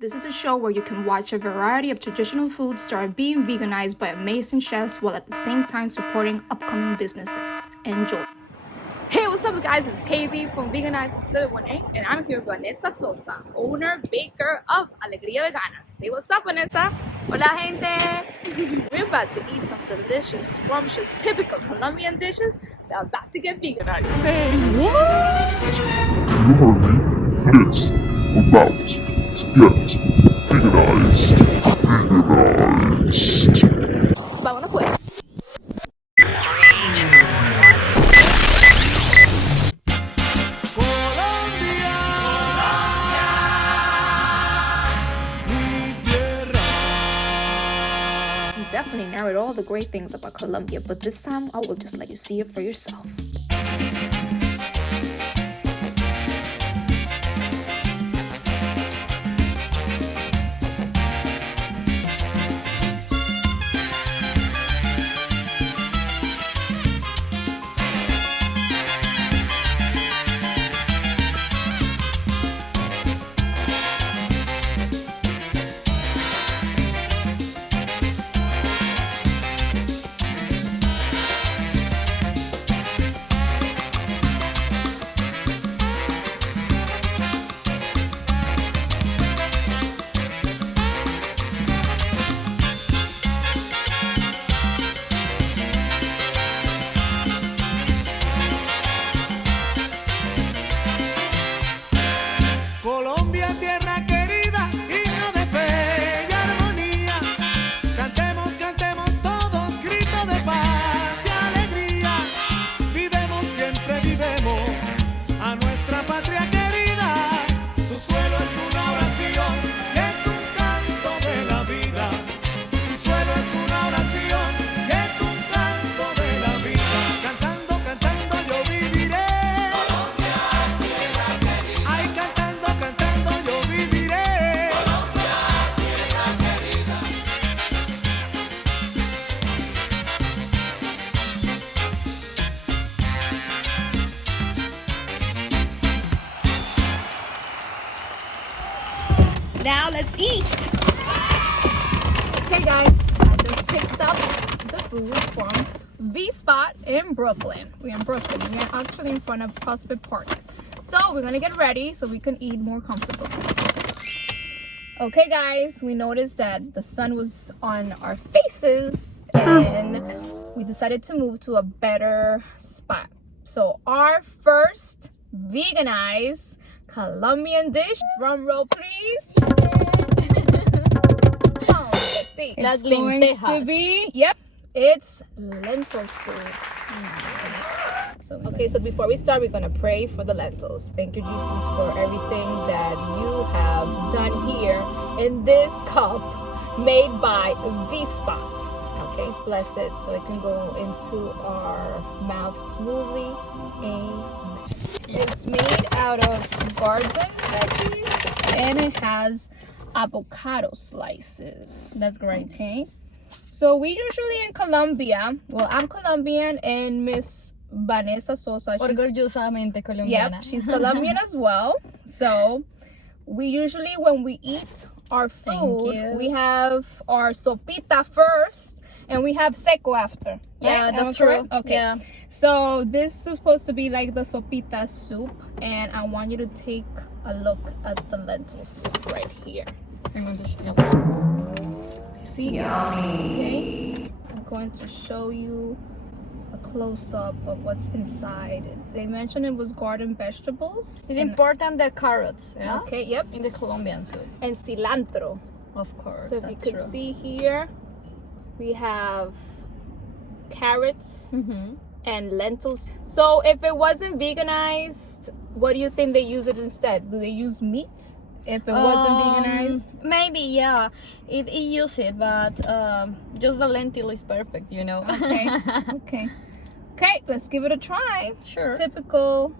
This is a show where you can watch a variety of traditional foods start being veganized by amazing chefs while at the same time supporting upcoming businesses. Enjoy. Hey, what's up, guys? It's Katie from Veganize 718, and I'm here with Vanessa Sosa, owner, baker of Alegría Vegana. Say what's up, Vanessa. Hola, gente. We're about to eat some delicious, scrumptious, typical Colombian dishes that are about to get veganized. Say what? You heard me. It's about to get veganized. Vámonos pues. You definitely narrate all the great things about Colombia, but this time I will just let you see it for yourself. Colombia, tierra querida, himno de fe y armonía. Cantemos, cantemos todos, grito de paz y alegría. Vivemos, siempre vivemos a nuestra patria querida. Su suelo es una oración y es un canto de la vida. Su suelo es una oración y es un canto de la vida. Cantando, cantando yo viviré. Colombia, tierra querida. Ay, cantando, cantando yo viviré. Colombia, tierra querida. Now let's eat! Okay guys, I just picked up the food from V-Spot in Brooklyn. We're in Brooklyn. We're actually in front of Prospect Park. So we're gonna get ready so we can eat more comfortably. Okay guys, we noticed that the sun was on our faces and we decided to move to a better spot. So our first veganized Colombian dish, drum roll please. Oh, let's see. Las It's going to lentejas. be, yep, it's lentil soup. Okay, so before we start, we're gonna pray for the lentils. Thank you, Jesus, for everything that you have done here in this cup made by V-Spot. Okay, please bless it so it can go into our mouth smoothly. Amen. It's made out of garden veggies and it has avocado slices. That's great. Okay. So we usually in Colombia, well, I'm Colombian and Miss Vanessa Sosa, she's, Orgullosamente colombiana. yep, she's Colombian as well. So we usually, when we eat our Thank food, you. we have our sopita first and we have seco after. Yeah, right? Am I that's true. correct? Okay. Yeah. So this is supposed to be like the sopita soup, and I want you to take a look at the lentil soup right here. I'm going to show you. See? Okay. I'm going to show you a close-up of what's inside. They mentioned it was garden vegetables. It's and- important the carrots, yeah? Okay, yep. In the Colombian soup. And cilantro. Of course. So if you that's can true. see here, we have carrots Mm-hmm. and lentils. So if it wasn't veganized, what do you think they use it instead? Do they use meat if it wasn't veganized? Maybe, yeah. It use it, but just the lentil is perfect, you know? Okay. Okay, let's give it a try. Sure. Typical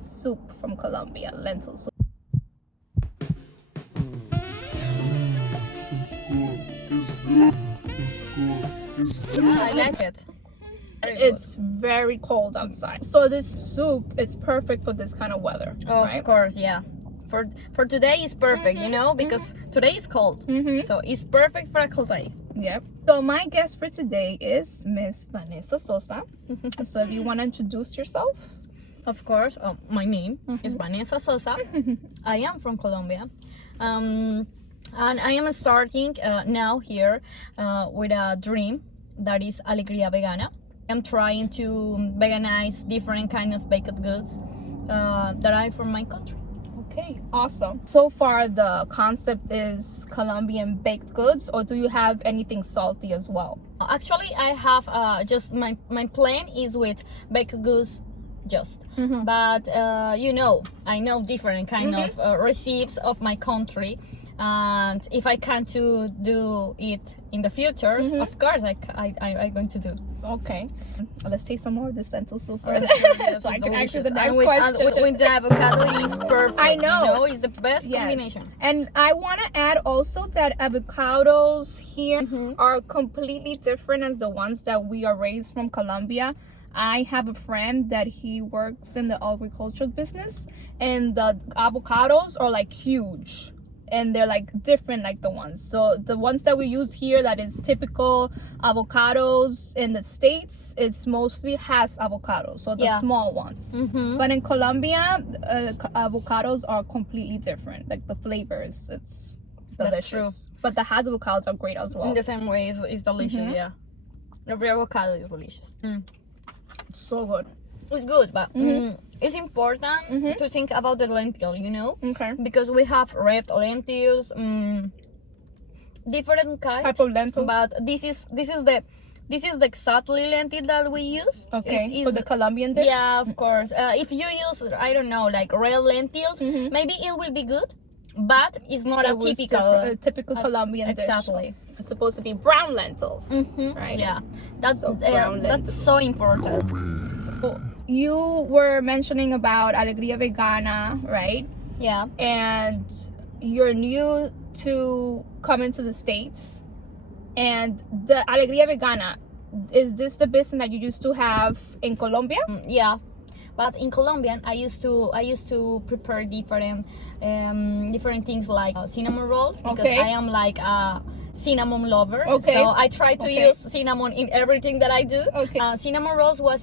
soup from Colombia, lentil soup. I like it. It's very cold outside, so this soup it's perfect for this kind of weather. Oh, right? of course, yeah. for today is perfect, you know, because today is cold, so it's perfect for a cold day. Yep. So my guest for today is Miss Vanessa Sosa. So if you want to introduce yourself. Of course, my name is Vanessa Sosa. I am from Colombia, and I am starting now here with a dream that is Alegría Vegana. I'm trying to veganize different kind of baked goods that are from my country. Okay, awesome. So far, the concept is Colombian baked goods, or do you have anything salty as well? Actually, I have just my plan is with baked goods. But you know, I know different kind of recipes of my country, and if I can to do it in the future, of course I'm going to do. Okay, let's taste some more of this lentil soup first. Yes, So I it's can answer delicious. the next And with, question. with the avocado is perfect. I know. You know, it's the best combination. And I want to add also that avocados here are completely different as the ones that we are raised from Colombia. I have a friend that he works in the agricultural business, and the avocados are like huge, and they're like different like the ones. So the ones that we use here, that is typical avocados in the States, it's mostly has avocados, so the small ones. But in Colombia, avocados are completely different. Like the flavors, it's delicious. That's true. But the has avocados are great as well. In the same way, it's delicious. Yeah, every avocado is delicious. So good. It's good, but it's important to think about the lentil, you know, Okay. because we have red lentils, different kinds Type of lentils. but this is the exactly lentil that we use. Okay. Is For the Colombian dish. yeah, of course. If you use, I don't know, like red lentils, maybe it will be good, but it's not a It was typical typical Colombian exactly. dish. It's supposed to be brown lentils, right? Yeah, that's So brown that's lentils. so important. You were mentioning about Alegría Vegana, right? Yeah. And you're new to coming to the States. And the Alegría Vegana, is this the business that you used to have in Colombia? Yeah, but in Colombian I used to prepare different things like cinnamon rolls, because Okay. I am like a cinnamon lover. Okay. So I try to Okay. use cinnamon in everything that I do. Okay. Cinnamon rolls was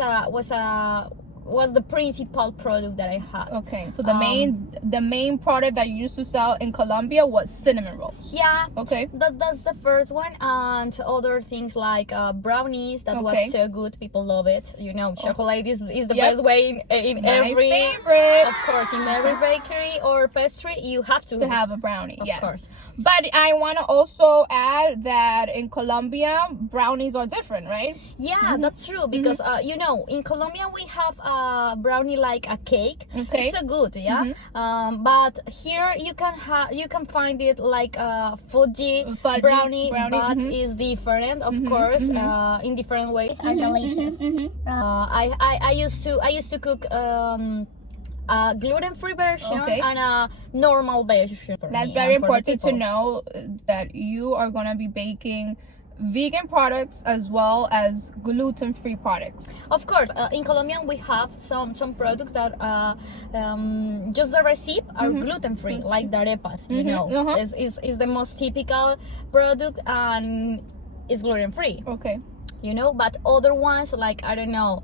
the principal product that I had. Okay, so the main product that you used to sell in Colombia was cinnamon rolls. Yeah. Okay. That's the first one, and other things like brownies that Okay. was so good. People love it. You know, chocolate is the Yep. best way in My every. favorite. Of course, in every bakery or pastry, you have to To have a brownie, Of yes. course. But I want to also add that in Colombia, brownies are different, right? Yeah, that's true, because you know, in Colombia we have a brownie like a cake. Okay. It's so good, yeah. But here you can find it like a fudgy Fudgy brownie, brownie, but it's different, of course, in different ways. Are delicious. I used to cook a gluten-free version Okay. and a normal version. for That's me very and for the important to people. know that you are going to be baking vegan products as well as gluten-free products. Of course, in Colombian we have some products that just the recipe are gluten free, like the arepas. You know, is the most typical product and it's gluten free. Okay. You know, but other ones like I don't know,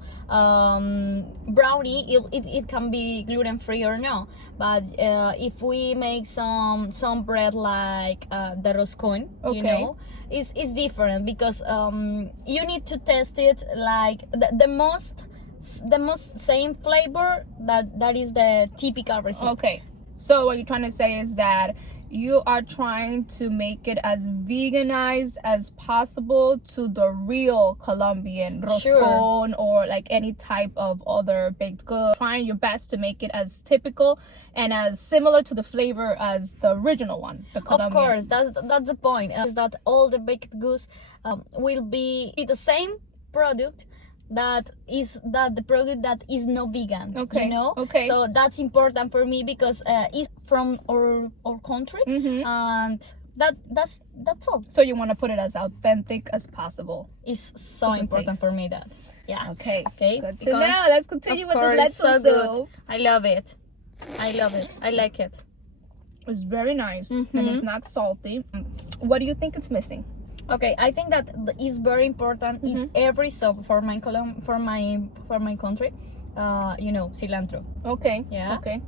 brownie, it can be gluten free or no. But if we make some bread like the roscón, you Okay. know, it's different because you need to test it like the most same flavor that is the typical recipe. Okay. So what you're trying to say is that you are trying to make it as veganized as possible to the real Colombian roscón or like any type of other baked good. Trying your best to make it as typical and as similar to the flavor as the original one, the Colombian. Of course, that's the point. Is that all the baked goods will be the same product. That the product that is not vegan. Okay, You know. okay. So that's important for me because it's from our country, and that's all. So you want to put it as authentic as possible. It's so the important taste. for me that. Yeah. Okay. Okay. Good to because- know. Let's continue Of with the course, lentil so soup. good. I love it. I like it. It's very nice and it's not salty. What do you think it's missing? Okay, I think that is very important in every soup for my for my country. You know, cilantro. Okay. Yeah. Okay.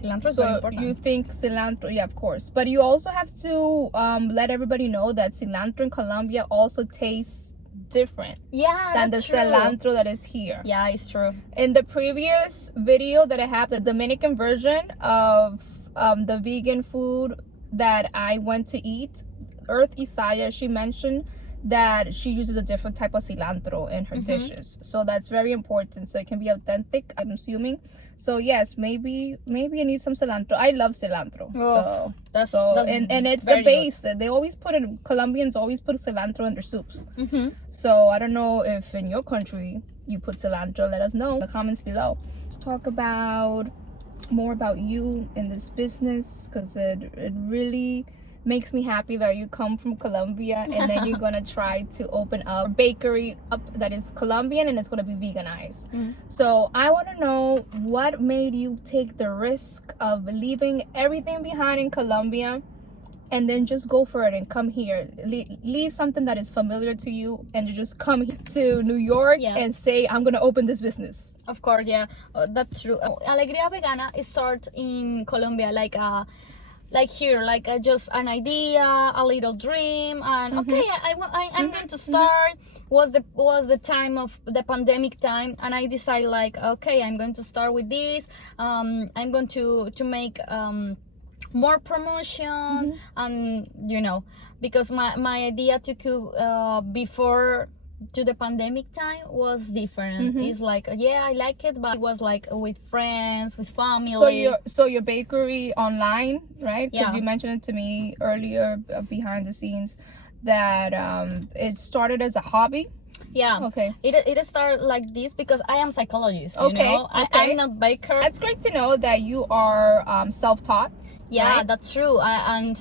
Cilantro is very So important. you think cilantro? Yeah, of course. But you also have to let everybody know that cilantro in Colombia also tastes different yeah, than the that's true. cilantro that is here. Yeah, it's true. In the previous video that I have, the Dominican version of the vegan food that I went to eat, Earth Isaiah, she mentioned that she uses a different type of cilantro in her dishes. So that's very important. So it can be authentic, I'm assuming. So yes, maybe you need some cilantro. I love cilantro. Oh, that's and it's very a base. They always put it. Colombians always put cilantro in their soups. So I don't know if in your country you put cilantro. Let us know in the comments below. Let's talk about more about you in this business, because it really makes me happy that you come from Colombia and then you're gonna try to open up a bakery up that is Colombian and it's gonna be veganized. So I want to know what made you take the risk of leaving everything behind in Colombia and then just go for it and come here, leave something that is familiar to you and you just come to New York and say, I'm gonna open this business. Of course, yeah, that's true. Alegría Vegana started in Colombia like here, like just an idea, a little dream, and okay, I'm going to start. Was the time of the pandemic time, and I decided like, okay, I'm going to start with this. I'm going to make more promotion, and you know, because my idea to cook before to the pandemic time was different. It's like, yeah, I like it, but it was like with friends, with family. So your bakery online, right? Because Yeah. you mentioned it to me earlier behind the scenes that it started as a hobby. Yeah. Okay. It started like this because I am psychologist. You Okay, know, okay. I'm not baker. That's great to know that you are self-taught. Yeah, right? that's true. And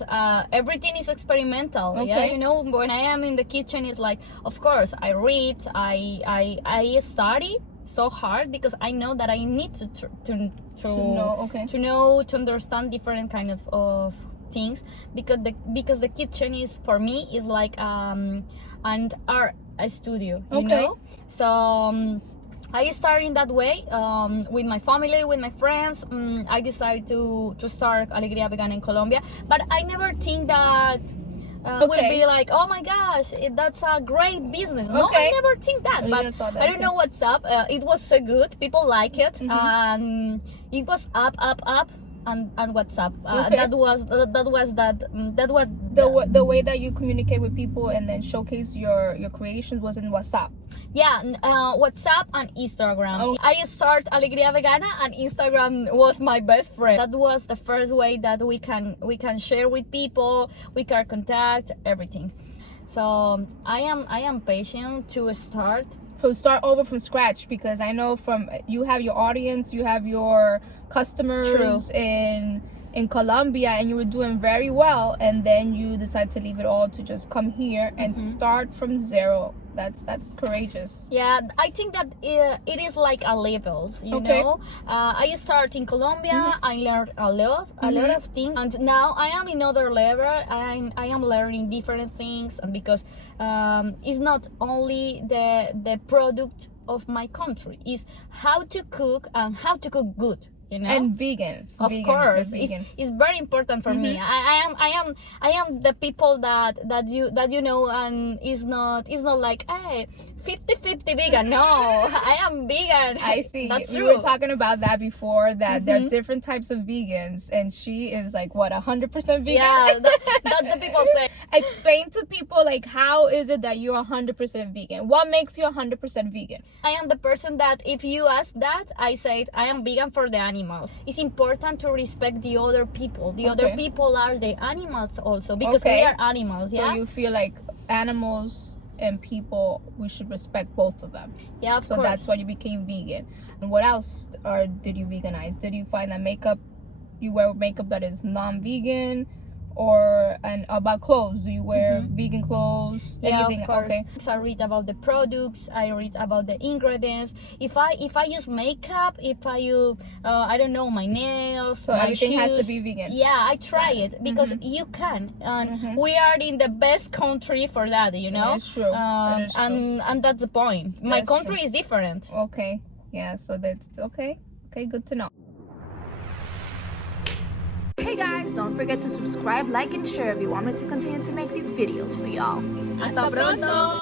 everything is experimental. Yeah, Okay. you know, when I am in the kitchen, it's like, of course, I read, I study so hard because I know that I need to understand different kind of things, because the kitchen is, for me, is like an art studio. You Okay. know, so. I started in that way with my family, with my friends. I decided to start Alegría Vegana in Colombia, but I never think that will be like, oh my gosh, that's a great business. No, Okay. I never think that. You But never thought that, I don't okay. know what's up. It was so good. People like it, and it was up, and what's up. Okay. That was The way that you communicate with people and then showcase your creations was in WhatsApp. Yeah, WhatsApp and Instagram. Oh. I start Alegría Vegana, and Instagram was my best friend. That was the first way that we can share with people, we can contact everything. So I am patient to start. So start over from scratch, because I know you have your audience, you have your customers True. in Colombia, and you were doing very well, and then you decide to leave it all to just come here and start from zero. That's courageous. Yeah, I think that it is like a levels, you Okay. know. I start in Colombia. I learned a lot of things, and now I am in other level. I am learning different things, and because it's not only the product of my country, it's how to cook and how to cook good. You know? And vegan. Of Vegan, course, vegan. it's very important for me. I am the people that you know, and it's not like, hey, 50-50 vegan. No, I am vegan. I see. That's We true. were talking about that before, that there are different types of vegans, and she is like, what, 100% vegan? Yeah, that's the people say. Explain to people, like, how is it that you're 100% vegan? What makes you 100% vegan? I am the person that if you ask that, I say I am vegan for the animals. It's important to respect the other people. The other Okay. people are the animals also, because Okay. we are animals. Yeah, So you feel like animals and people, we should respect both of them. yeah, of So course. that's why you became vegan. And what else did you veganize? Did you find that you wear makeup that is non-vegan, and about clothes? Do you wear vegan clothes? Yeah, Anything? of course. Okay. So I read about the products. I read about the ingredients. If I use makeup, if I use I don't know, my nails, So my everything has to shoes, be vegan. yeah, I try it because you can, and we are in the best country for that, you know. It's true. That is true. And that's the point. My That's country true. is different. Okay. Yeah. So that's okay. Okay. Good to know. Hey guys, don't forget to subscribe, like, and share if you want me to continue to make these videos for y'all. Hasta pronto.